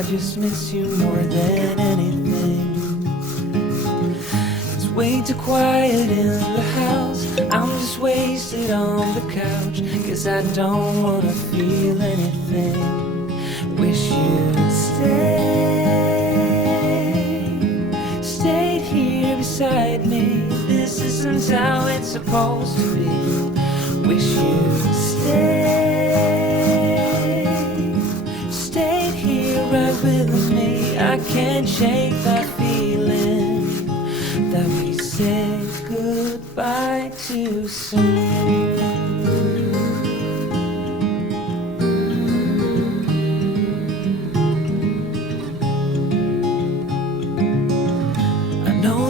I just miss you more than anything. It's way too quiet in the house. I'm just wasted on the couch, 'cause I don't wanna feel anything. Wish you'd stayed here beside me. This isn't how it's supposed to be. Wish you'd stayed here right with me. I can't shake that feeling that we said goodbye too soon.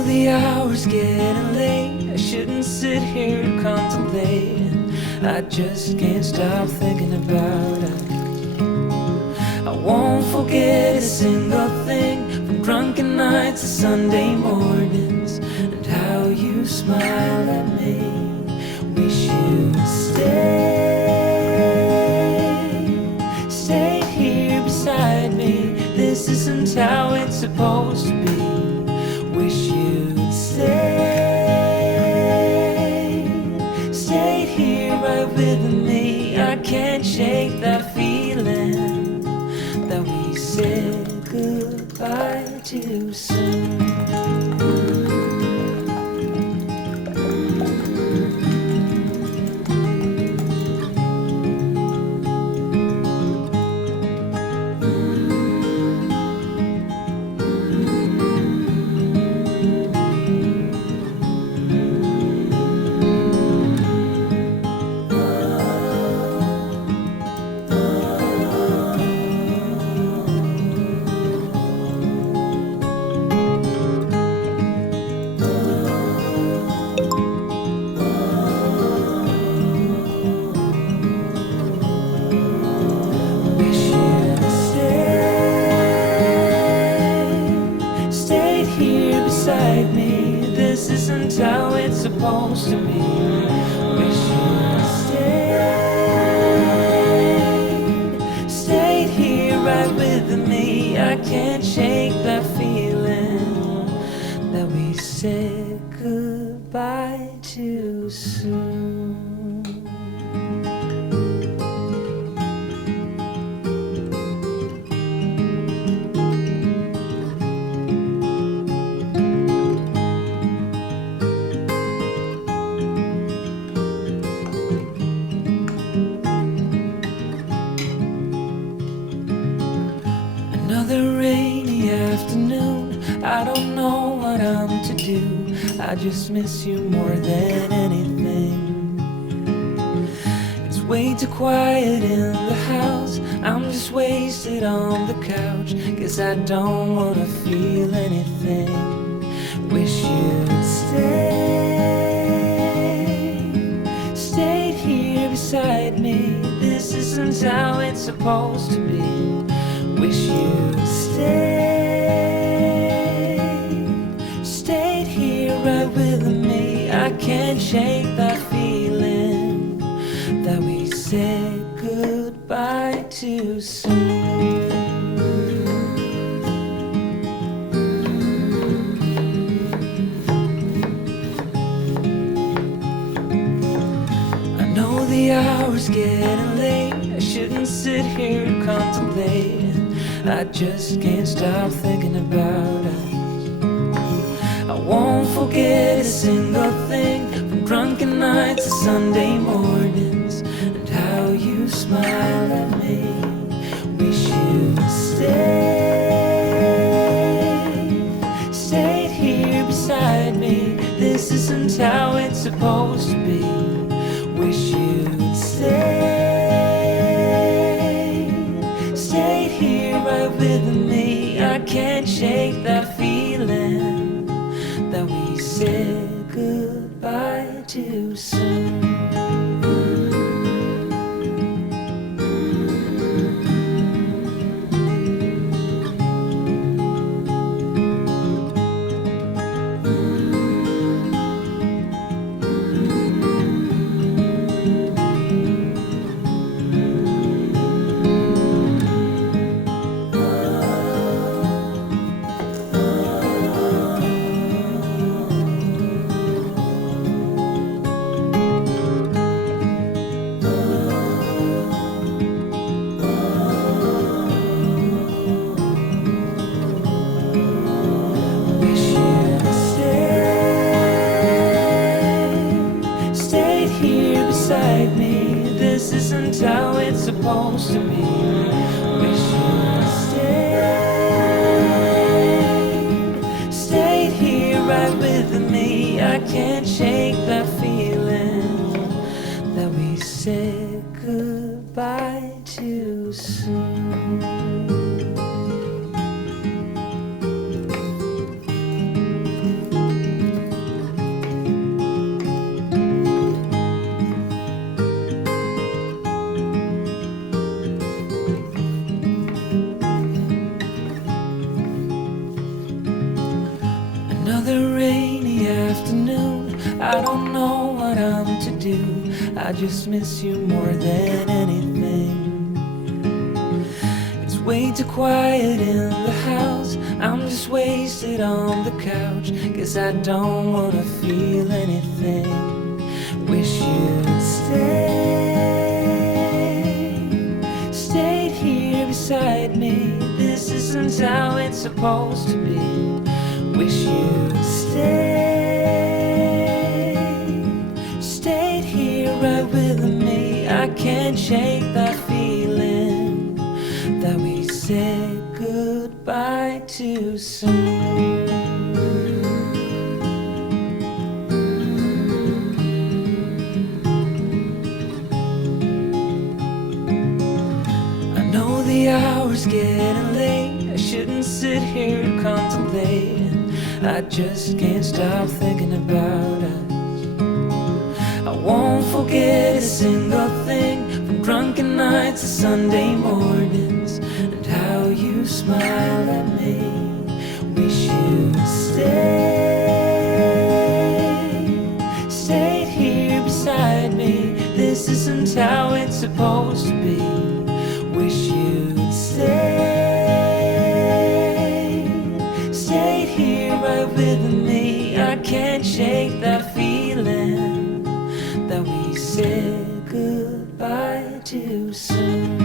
The hour's getting late. I shouldn't sit here contemplating. I just can't stop thinking about us. I won't forget a single thing, from drunken nights to Sunday mornings, and how you smile at me. Wish you'd stayed here beside me. This isn't how it's supposed to be. Wish you'd stayed here right with me. I can't shake that feeling that we said goodbye too soon. Me. This isn't how it's supposed to be. Wish you'd stayed here right with me. I can't shake that feeling that we said goodbye too soon. Another rainy afternoon, I don't know what I'm to do. I just miss you more than anything. It's way too quiet in the house. I'm just wasted on the couch, 'cause I don't wanna feel anything. Wish you'd stayed here beside me. This isn't how it's supposed to be. Wish you'd stayed here right with me. I can't shake that feeling that we said goodbye too soon. I know the hour's getting late. I shouldn't sit here contemplating. I just can't stop thinking about us. I won't forget a single thing, from drunken nights to Sunday mornings, and how you smile at me. Wish you'd stayed here beside me. This isn't how it's supposed to be. Wish you'd stayed here right with me. I can't shake that feeling that we said goodbye too soon. supposed to be. Wish you'd stayed here right with me. I can't shake that feeling that we said goodbye too soon. Another rainy afternoon, I don't know what I'm to do. I just miss you more than anything. It's way too quiet in the house, I'm just wasted on the couch. Guess I don't wanna feel anything. Wish you'd stayed here beside me. This isn't how it's supposed to be. Wish you'd stayed here right with me. I can't shake that feeling that we said goodbye too soon. I know the hour's getting late, I shouldn't sit here contemplating. I just can't stop thinking about us. I won't forget a single thing, from drunken nights to Sunday mornings, and how you smiled at me. Wish you'd stayed here beside me. This isn't how it's supposed to be. Wish you'd stayed here right with me. I can't shake that feeling that we said goodbye too soon.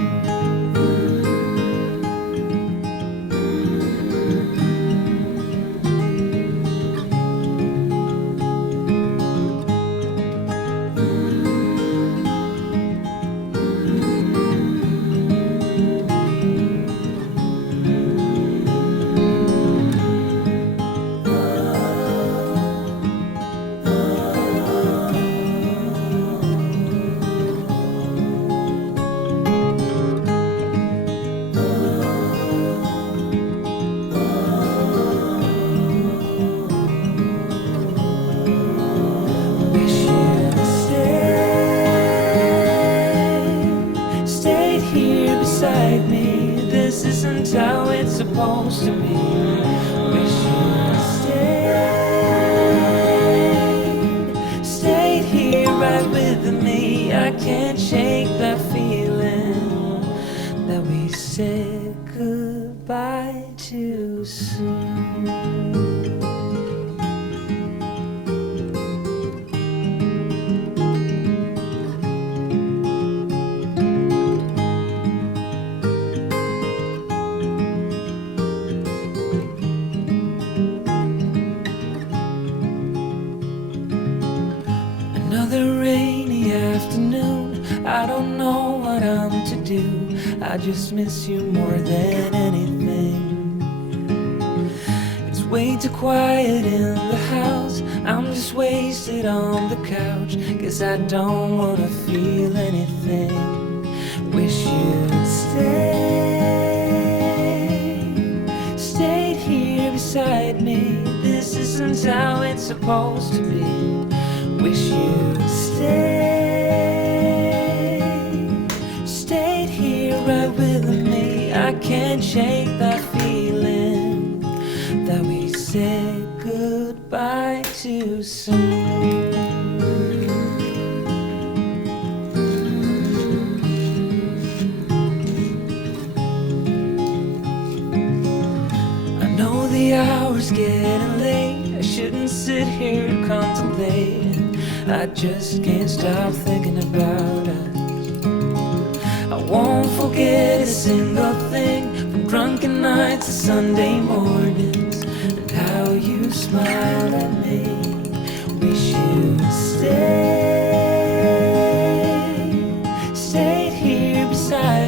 Beside me, this isn't how it's supposed to be. Wish you'd stayed here right with me. I can't shake that feeling that we said goodbye too soon. Another rainy afternoon, I don't know what I'm to do. I just miss you more than anything. It's way too quiet in the house, I'm just wasted on the couch. Guess I don't wanna feel anything. Wish you'd stayed here beside me. This isn't how it's supposed to be. Wish you'd stayed here right with me. I can't shake that feeling that we said goodbye too soon. I know the hour's getting late, I shouldn't sit here contemplating. I just can't stop thinking about us. I won't forget a single thing, from drunken nights to Sunday mornings, and how you smiled at me. Wish you'd stayed here beside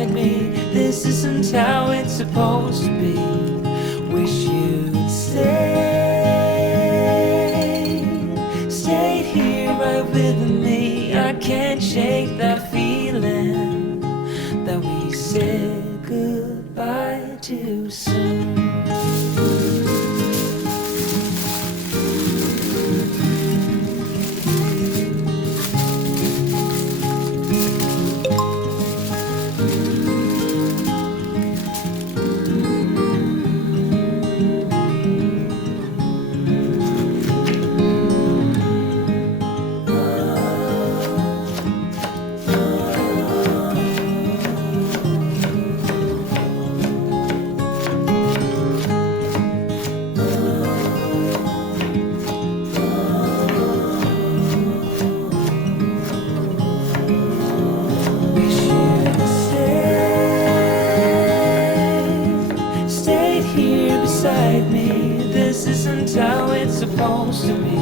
supposed to be.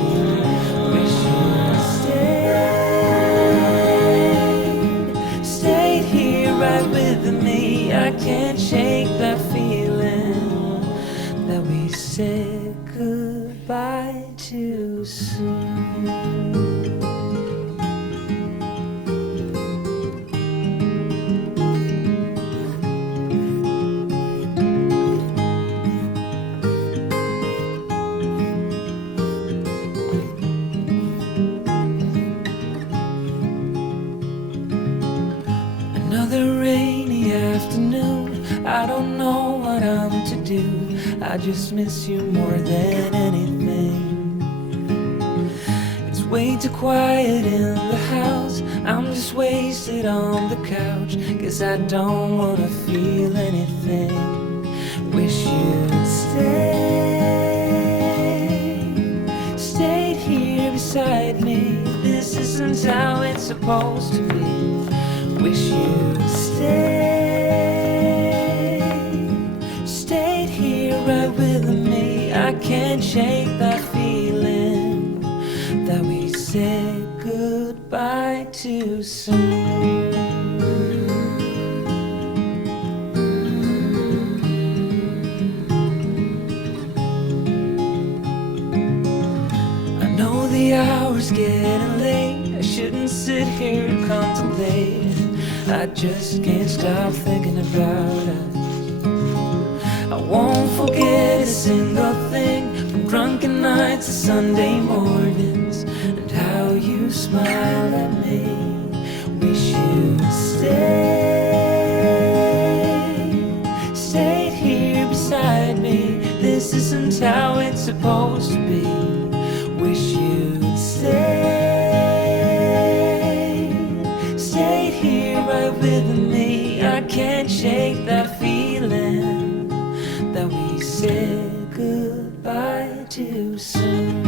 Wish you'd stayed here right with me. I can't shake that feeling that we said goodbye too soon. Another rainy afternoon, I don't know what I'm to do. I just miss you more than anything. It's way too quiet in the house, I'm just wasted on the couch, 'cause I don't wanna feel anything. Wish you'd stayed here beside me. This isn't how it's supposed to be. Wish you'd stayed here right with me. I can't shake that feeling that we said goodbye too soon. I know the hour's getting late, I shouldn't sit here and contemplate. I just can't stop thinking about us. I won't forget a single thing, from drunken nights to Sunday mornings, and how you smile at me. Wish you'd stayed here beside me. This isn't how it's supposed to be. Wish you'd stayed here right with me. I can't shake that feeling that we said goodbye too soon.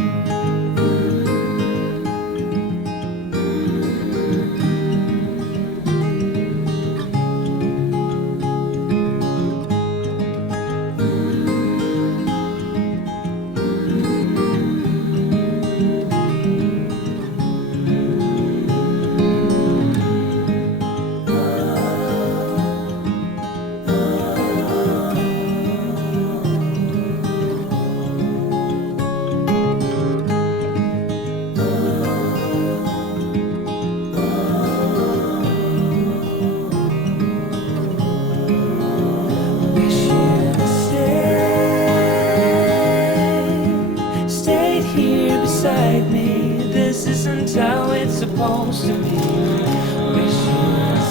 Beside me, this isn't how it's supposed to be. Wish you'd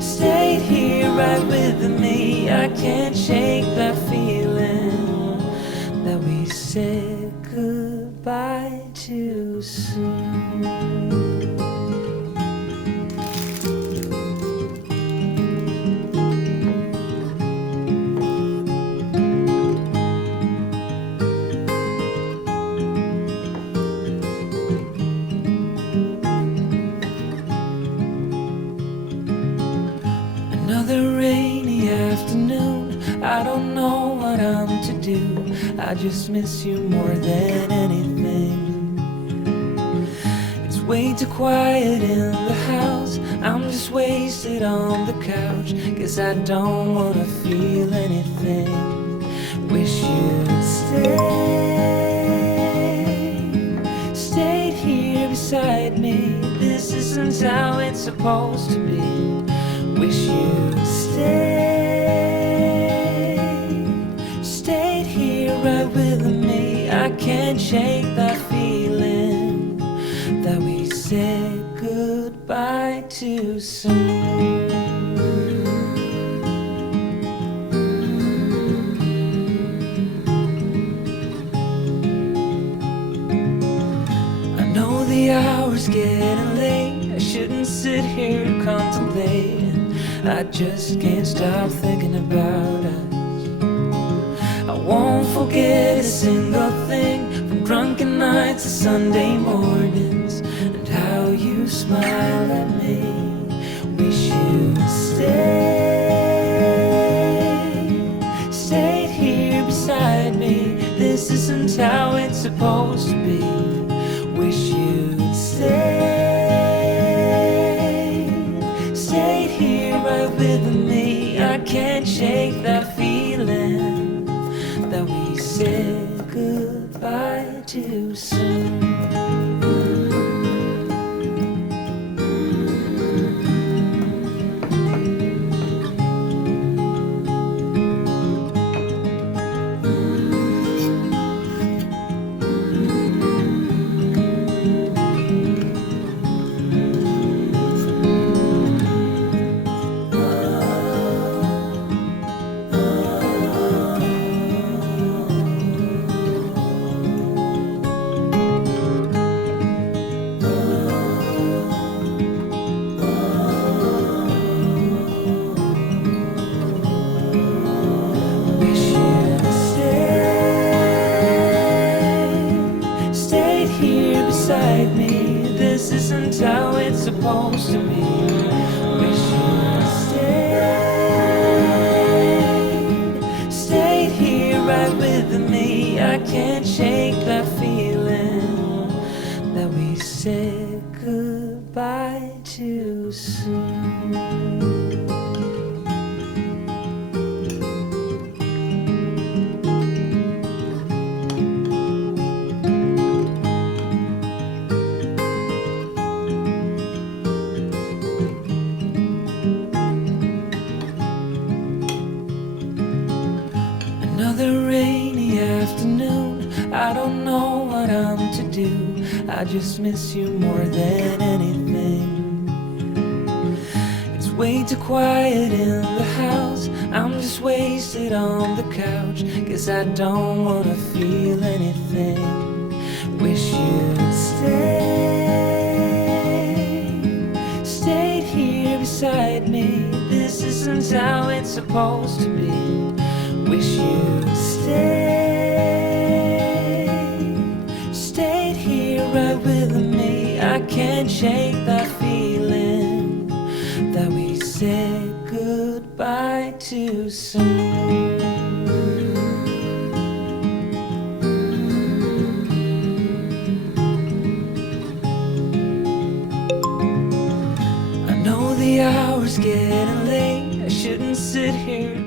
stayed here right with me. I can't shake that feeling that we said goodbye too soon. Another rainy afternoon, I don't know what I'm to do. I just miss you more than anything. It's way too quiet in the house, I'm just wasted on the couch, 'cause I don't wanna feel anything. Wish you'd stayed here beside me. This isn't how it's supposed to be. Wish you'd stayed here right with me. I can't shake that feeling that we said goodbye too soon. I know the hour's getting late, I shouldn't sit here and contemplate. I just can't stop thinking about us. I won't forget a single thing, from drunken nights to Sunday mornings, and how you smile at me. Wish you'd stayed here beside me. this isn't how it's supposed to be. Wish you'd stayed here right with me. I can't shake that feeling that we said goodbye too soon. Beside me, this isn't how it's supposed to be. Wish you'd stayed here right with me. I can't shake that feeling that we said goodbye too soon. Another rainy afternoon, I don't know what I'm to do. I just miss you more than anything. It's way too quiet in the house, I'm just wasted on the couch, 'cause I don't wanna feel anything. Wish you'd stayed here beside me. This isn't how it's supposed to be. Wish you'd stayed here right with me. I can't shake that feeling that we said goodbye too soon. I know the hour's getting late, I shouldn't sit here